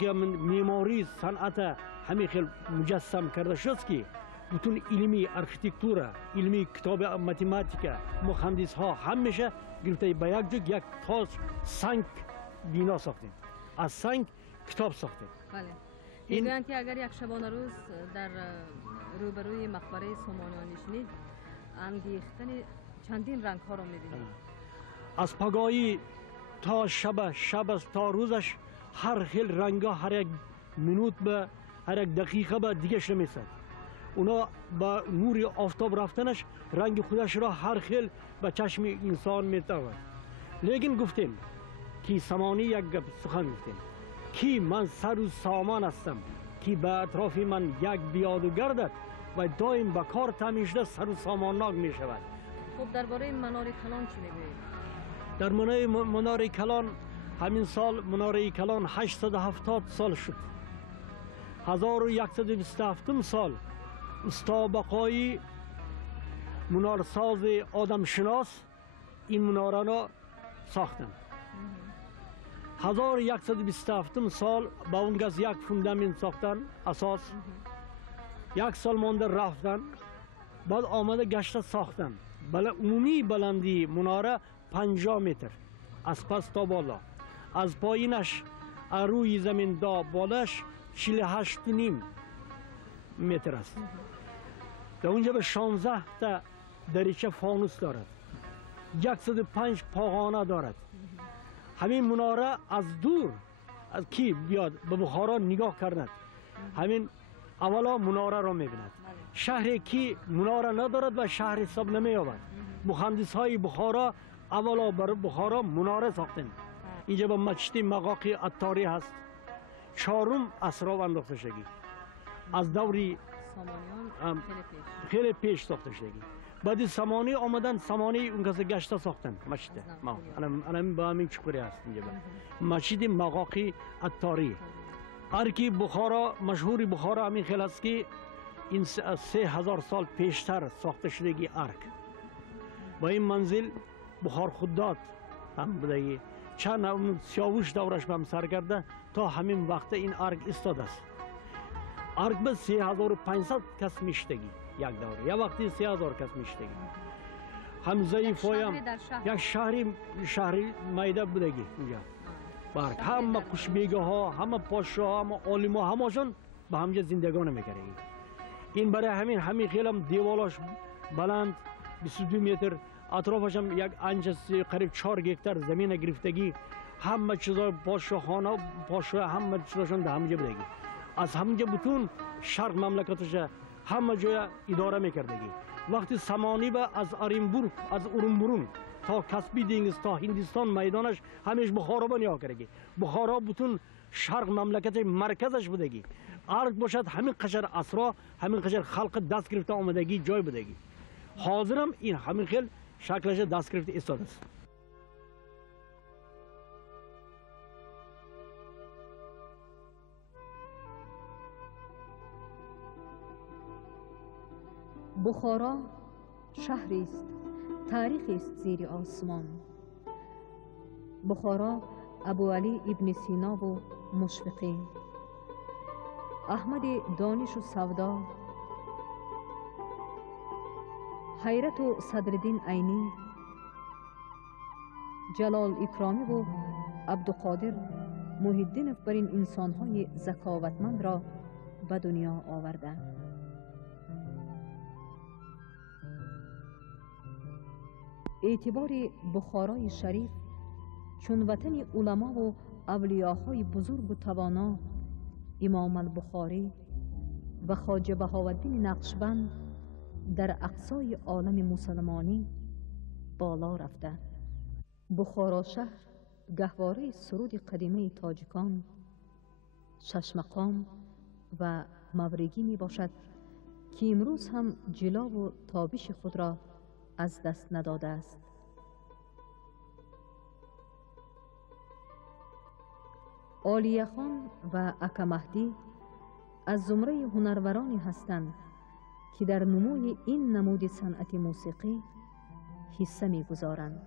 که من معماری صنعت همین خیلی مجسم کرده شد که بتون علمی ارکیتکتورا، علمی کتاب متماتیکا، مهندس ها همیشه گرفته به یک جا یک تاج سنگ بنا ساختیم، از سنگ کتاب ساختیم. بله. میگویند که اگر یک شبانه روز در روبروی مقبره سامانیان نشینید، انگیختن چندین رنگ ها را میبینید. از پگاهی تا شب تا روزش هر خیل رنگا هر یک منوت به هر یک دقیقه به دیگه نمیسد. اونا با نور آفتاب رفتنش رنگ خودش را هر خیل به چشم انسان میتابد. لیکن گفتیم که سمانی یک گپ سخن گفتیم که من سر و سامان هستم که به اطراف من یک بیاد و گردد و دایم به کار تمیشده سر و سامانناک می شود. خب درباره منار کلان چی میگویید؟ در منار کلان همین سال منار کلان 870 سال شد. 1127 سال استابقای منارساز آدمشناس این مناره را ساختند. 1127 سال با اون گز یک فوندامنت ساختن اساس. یک سال مانده رفتن بعد آمده گشته ساختن. عمومی بلندی مناره 50 متر از پس تا بالا، از پایینش روی زمین تا بالاش 48.5 متر است. در اونجا به 16 تا دریچه فانوس دارد، 105 پاغانه دارد. همین مناره از دور از کی بیاد به بخارا نگاه کردند، همین اولا مناره را میبیند. شهری که مناره ندارد و شهر حساب نمییابد. مهندس های بخارا اولا بر بخارا مناره ساختند. اینجا به مسجد مقاقی عطاری هست. چهارم اسراب انداخته شدگی از دوری سامانیان خیلی پیش ساخته شدگی. بعد سامانی آمدن، سامانی اون کسی گشته ساختن مسجد. الان با همین چکوری هست اینجا مسجد مقاقی عطاری. ارکی بخارا مشهوری بخارا همین خیلی است که این 3000 سال پیشتر ساخته شدگی ارک. با این منزل بخار خودداد هم بودگی. چند سیاوش دورش به هم سر کرده تا همین وقت این ارک استاده است. ارک به 3500 کس میشتگی یک دوره، یا وقتی 3000 کس میشتگی. همزه فایم یک شهری میده بودگی اونجا. برک همه خوشبیگه ها، همه پاشا، همه عالم ها، همه‌شون به همجا زندگان میکردن. این برای همین خیلی هم دیوالاش بلند 22 متر، اطرافش هم یک انچه قریب 4 هکتار زمین گرفتگی. همه چیزا پاشاخانه پاشا همه چیزاشون در همجا بودگی. از همجا بتون شرق مملکتش همه جای اداره میکردگی. وقتی سامانی به از اورنبورگ از اورنبورون تا کسبی دینگز تا هندستان میدانش همیشه بخارا بنیا کردگی. بخارا بتون شرق مملکت مرکزش بودگی. ارگ باشد همین قشر اسرا، همین قشر خلق دست گرفته آمدگی جای بودگی. حاضرم این همین خیل شکلش دست گرفته ایستاده است. بخارا شهری است، تاریخی است زیر آسمان. بخارا ابوعلی ابن سینا و مشفقی، احمد دانش و سودا، حیرت و صدرالدین عینی، جلال اکرامی و عبدالقادر محی‌الدین برین انسان‌های ذکاوتمند را به دنیا آوردند. اعتبار بخارای شریف چون وطن علما و اولیاهای بزرگ و توانا امام البخاری و خواجه بهاءالدین نقشبند در اقصای عالم مسلمانی بالا رفته. بخارا شهر گهواره سرود قدیمه تاجیکان، ششمقام و مورگی می باشد که امروز هم جلا و تابش خود را از دست نداده است. عالیه خان و اکا مهدی از زمره هنرورانی هستند که در نموی این نمود صنعت موسیقی حصه می گذارند.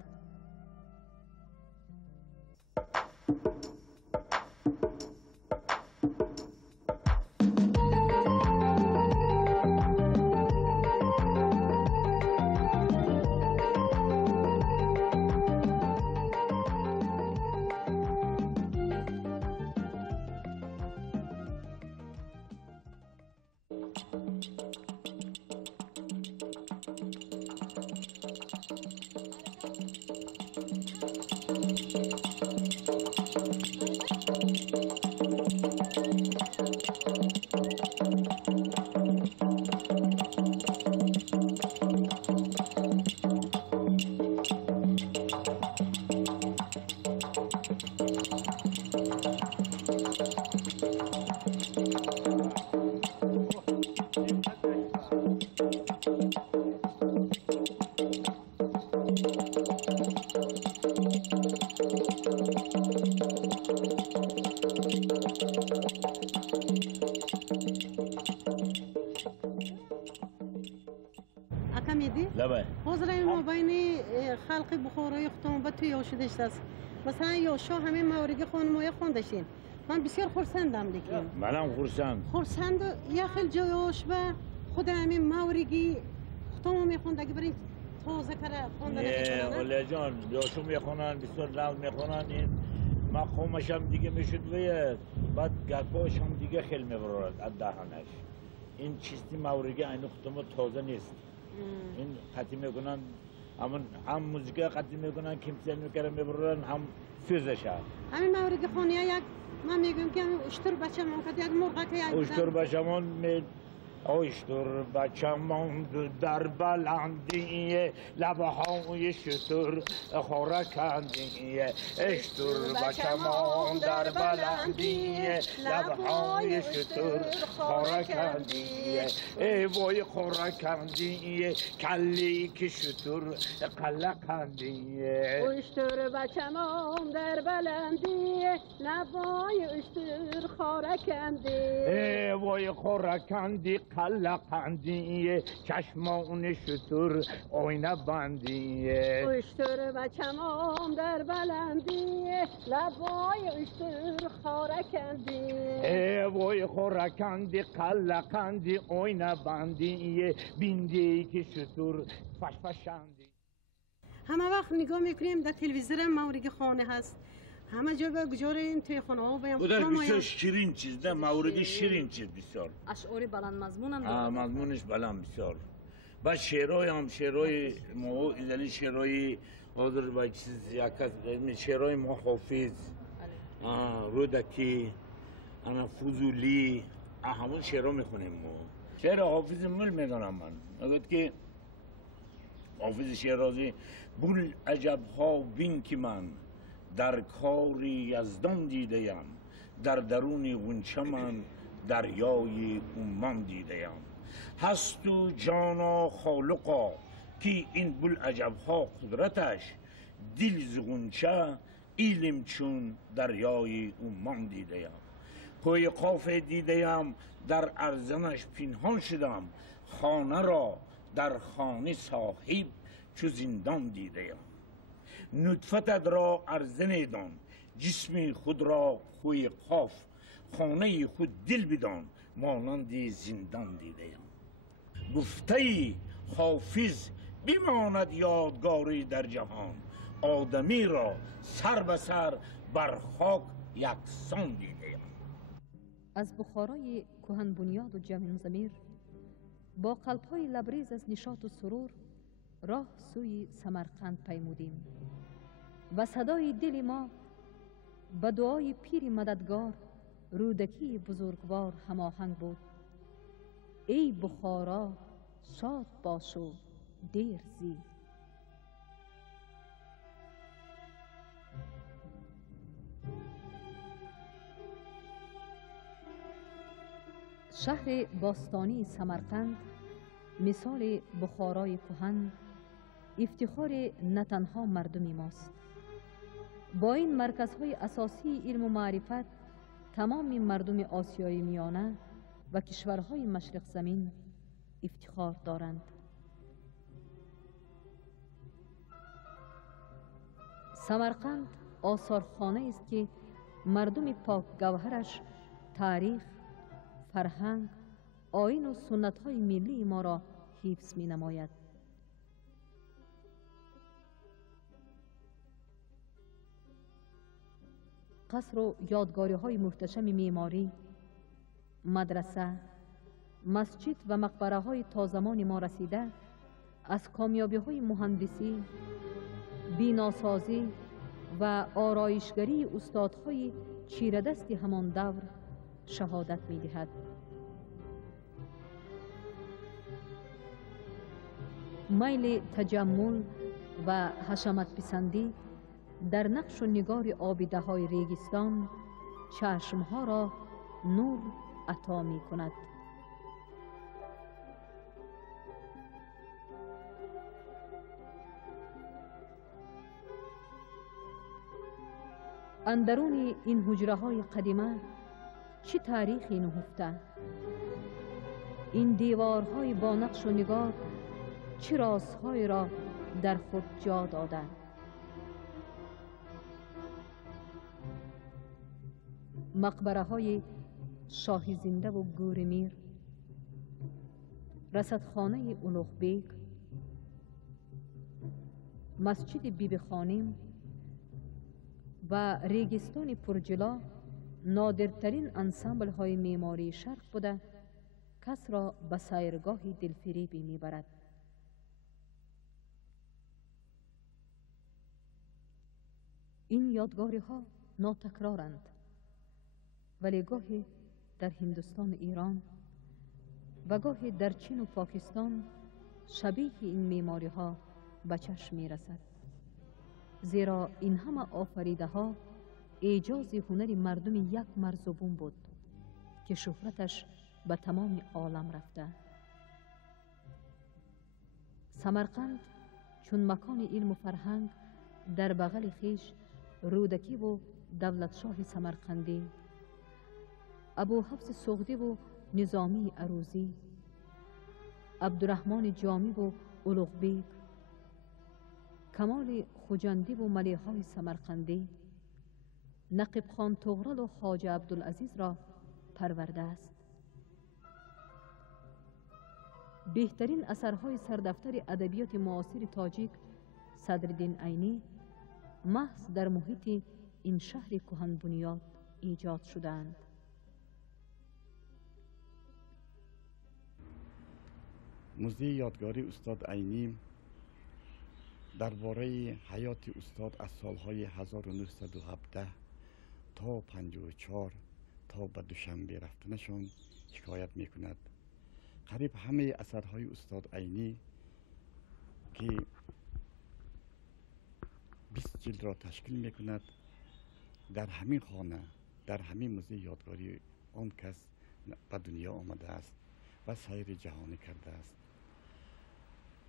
خلقی بخورای ختم با توی شدش است مثلا یاشا همه مورگی خانمای خوندشین من بسیار خرسندم دیگه منم خرسند یا خیلی جایش و خود همین مورگی ختم میخوند اگه برای تازه کره خوندن نه ولی جان یاشو میخونن بسیار لال میخونن این مقامش هم دیگه میشد وید بعد گرباش هم دیگه خیلی میبرد از دهنش این چیزی مورگی این ختم تازه نیست این قطعی میکنن هم موزیک قطعی میکنن کمسیل میکرن میبرن هم فیزش هست همین مورگی خانه یک من میگم که اشتر بچه‌مون که یک مرغ که اشتر بچه‌مون اشتر بچه‌مون در بلندی لب‌های شتر خورکندی اشتر بچه‌مون در بلندی لب‌های شتر خورکندی ای وای خورکندی کلی که شتر قلقندی اشتر بچه‌مون در بلندی لب‌های اشتر خورکندی ای وای خورکندی قلقندی چشمان شتر آینه بندی اشتر بچه‌مون در بلندی لبای اشتر خورکندی ای وای خورکندی قلقندی آینه بندی بیندی که شتر فشفشندی همه وقت نگاه میکنیم در تلویزیون مورد خانه هست همه جا به گجار این توی خانه ها بیم او در بسیار شیرین چیز ده مورد شیرین چیز بسیار اشعاری بلند مضمون هم مضمونش بلند بسیار و شعرهای هم شعرهای ما ایزالی شعرهای حاضر با چیز یک شعرهای ما حافظ رودکی انا فوزولی همون شعرها میخونیم ما شعر حافظ مل میدانم من اگه که حافظ شیرازی بول عجب ها بین که من در کاری یزدان دیدیم در درون غنچه من دریای عمان دیدیم هست و جانا خالقا که این بول عجب ها قدرتش دل ز غنچه ایلم چون دریای عمان دیدیم کوی قاف دیدیم در ارزنش پنهان شدم خانه را در خانه صاحب چو زندان دیدیم نطفتت را ارزن دان جسم خود را کوی قاف خانه خود دل بدان مانند زندان دیدیم گفته حافظ بماند یادگاری در جهان آدمی را سر به سر بر خاک یکسان دیدیم از بخارای کهن بنیاد و جمع ضمیر با قلب‌های لبریز از نشاط و سرور راه سوی سمرقند پیمودیم و صدای دل ما به دعای پیر مددگار رودکی بزرگوار هماهنگ بود ای بخارا شاد باش و دیر زی شهر باستانی سمرقند مثال بخارای کهن افتخار نه تنها مردم ماست با این مرکزهای اساسی علم و معرفت تمام مردم آسیای میانه و کشورهای مشرق زمین افتخار دارند سمرقند آثارخانه است که مردم پاک گوهرش تاریخ فرهنگ آیین و سنت‌های ملی ما را حفظ می‌نماید. قصر و یادگاری‌های محتشم معماری، مدرسه، مسجد و مقبره‌های تا زمان ما رسیده از کامیابی‌های مهندسی، بیناسازی و آرایشگری استادهای چیره‌دست همان دور شهادت می‌دهد. میل تجمل و حشمت پسندی در نقش و نگار آبیده‌های ریگستان چشمها را نور عطا می کند. اندرون این حجره‌های قدیمه چه تاریخی نهفته؟ این دیوارهای با نقش و نگار چه رازهای را در خود جا داده. مقبره های شاه زنده و گورمیر، رصدخانه اولوغ بیگ، مسجد بیبی خانم و ریگستان پرجلا نادرترین انسامبل های معماری شرق بوده کس را به سیرگاه دلفریبی میبرد. این یادگاری ها ناتکرارند، ولی گاهی در هندوستان و ایران و گاهی در چین و پاکستان شبیه این معماری ها به چشم می رسد. زیرا این همه آفریده ها اعجاز هنر مردم یک مرزبون بود که شهرتش به تمام عالم رفته. سمرقند چون مکان علم و فرهنگ در بغل خیش رودکی و دولت شاه سمرقندی، ابو حفص سغدی و نظامی عروضی، عبدالرحمن جامی و اولوغ بیگ، کمال خوجندی و ملیحای سمرقندی، نقیب خان طغرل و خواجه عبدالعزیز را پرورده است. بهترین اثرهای سردفتر ادبیات معاصر تاجیک صدرالدین عینی محض در محیط این شهر کهن بنیاد ایجاد شدند. موزه یادگاری استاد عینی درباره حیات استاد از سالهای 1917 تا 54 تا به دوشنبه رفتنشان حکایت می کند. قریب همه اثرهای استاد عینی که 20 جلد را تشکیل می کند در همین خانه، در همین موزه یادگاری آن کس به دنیا آمده است و سیر جهانی کرده است.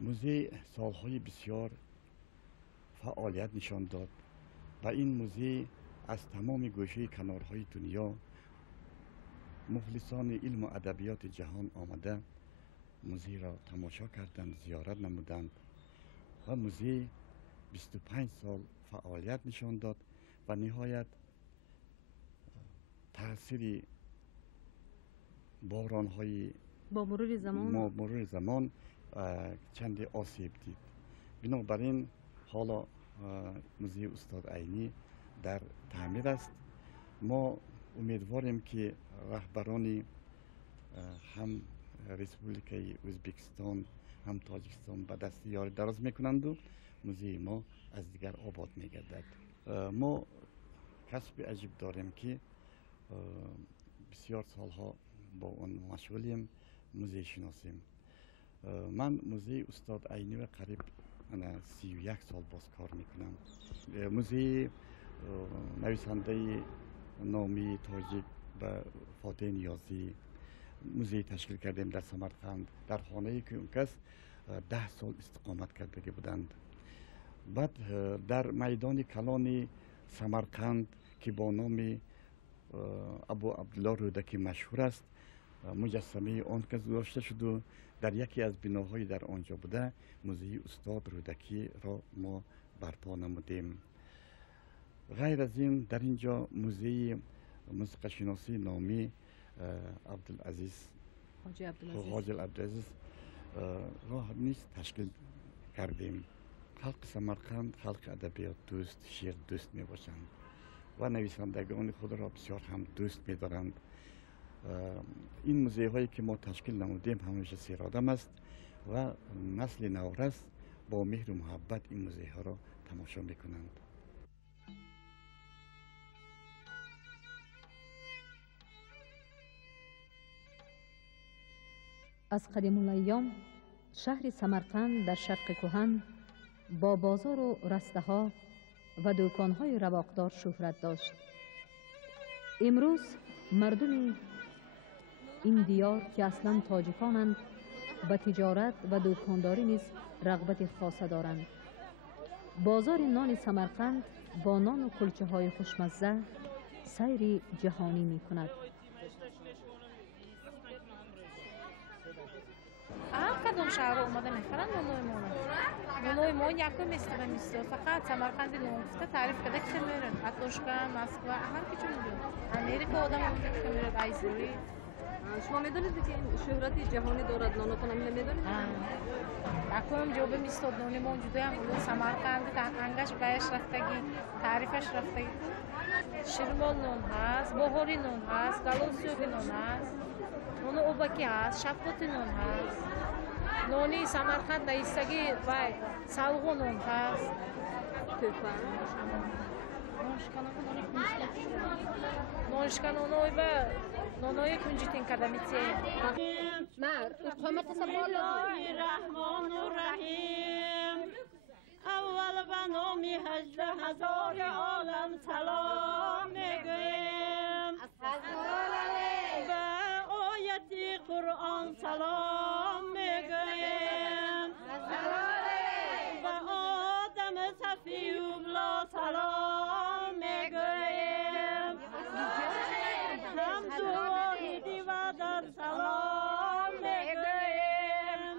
موزه سالهای بسیار فعالیت نشان داد و این موزه از تمام گوشه کنارهای دنیا مخلصان علم و ادبیات جهان آمده موزه را تماشا کردند، زیارت نمودند و موزه 25 سال فعالیت نشان داد و نهایت تاثیر باران‌های با مرور زمان چند آسیب دید. بنابراین حالا موزه استاد عینی در تعمیر است. ما امیدواریم که رهبران هم ریسپوبلیکای ازبکستان هم تاجیکستان به دست یاری دراز میکنند و موزه ما از دیگر آباد میگردد. ما کسب عجیب داریم که بسیار سالها با اون مشغولیم، موزه شناسیم. من موزه استاد عینی و قریب 31 سال باز کار میکنم. موزه نویسنده نامی تاجیک و فاتح نیازی موزه تشکیل کردیم در سمرقند، در خانه‌ای که اون کس 10 سال استقامت کرده بودند. بعد در میدان کلان سمرقند که با نام ابو عبدالله رودکی مشهور است مجسمه آن کس گذاشته شد و در یکی از بناهای در آنجا بوده موزه استاد رودکی را ما برپا نمودیم. غیر از این در اینجا موزه موسیقی شناسی نامی عبدالعزیز خواجه عبدالعزیز را نیز تشکیل کردیم. خلق سمرقند خلق ادبیات دوست، شعر دوست می باشند و نویسندگان خود را بسیار هم دوست می دارند. این موزه هایی که ما تشکیل نمودیم همیشه سیرادم است و نسل نورس با مهر و محبت این موزه ها را تماشا می کنند. از قدیم الایام شهر سمرقند در شرق کهن با بازار و رسته ها و دکان های رواقدار شهرت داشت. امروز مردم این دیار که اصلا تاجیکانند به تجارت و دکانداری نیز رغبت خاصه دارند. بازار نان سمرقند با نان و کلچه های خوشمزه سیر جهانی می کند. هر کدام شهر اومده میخرن نونوی ما. نونوی ما یکم استفاده میشه. فقط سمرقند نونفته تعریف کرده که میرن. اتوشکا، مسکو، هر کی چون میره. امریکا آدم میگه که میره ایزوری. شما میدونید که این شهرت جهانی دارد نانتون هم نمیدونید؟ یکم جواب میستاد نونی ما جدا هم سمرقند انگاش بایش رفتگی تعریفش رفتگی. شیرمال نون هست، بهاری نون هست، گالوسیوگی نون هست. نون اوباکی هست، شفقوتی نون هست. نونی سمرقند ایستگی وای سالگو نون هست. توفان. نونشکان اونوی با نونوی کنجیتین کدامیتی. مر قامت سبال الرحمن الرحیم اول به نام 18,000 عالم سلام میگویم به آیت قرآن سلام میگویم به آدم صفی الله سلام میگویم حمد و واحدی و در سلام میگویم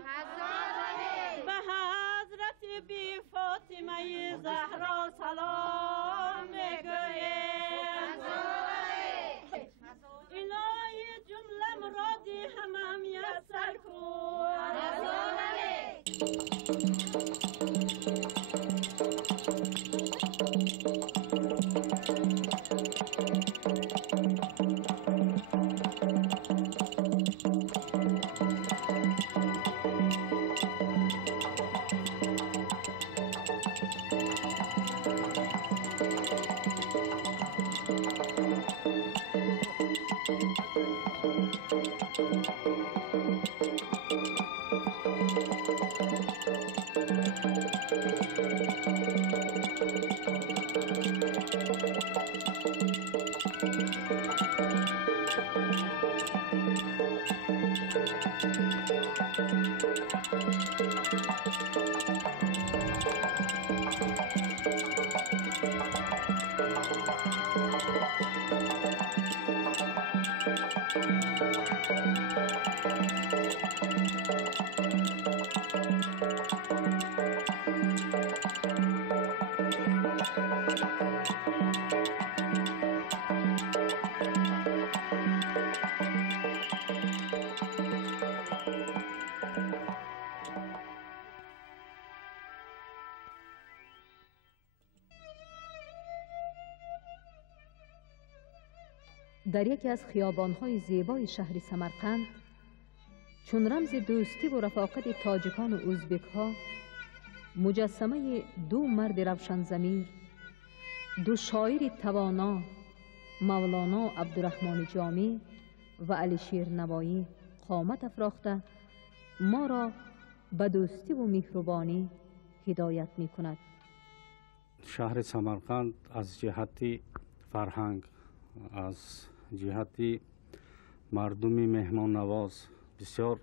به حضرت بی فاطمه زهرا سلام میگویم الهی جمله مرادی همه میسر کن در یکی از خیابان‌های زیبای شهر سمرقند چون رمز دوستی و رفاقت تاجیکان و ازبک‌ها مجسمه دو مرد روشن ضمیر، دو شاعر توانا، مولانا عبدالرحمن جامی و علیشیر نوایی قامت افراخته ما را به دوستی و مهربانی هدایت می‌کند. شهر سمرقند از جهت فرهنگ، از جهت مردم مهمان نواز بسیار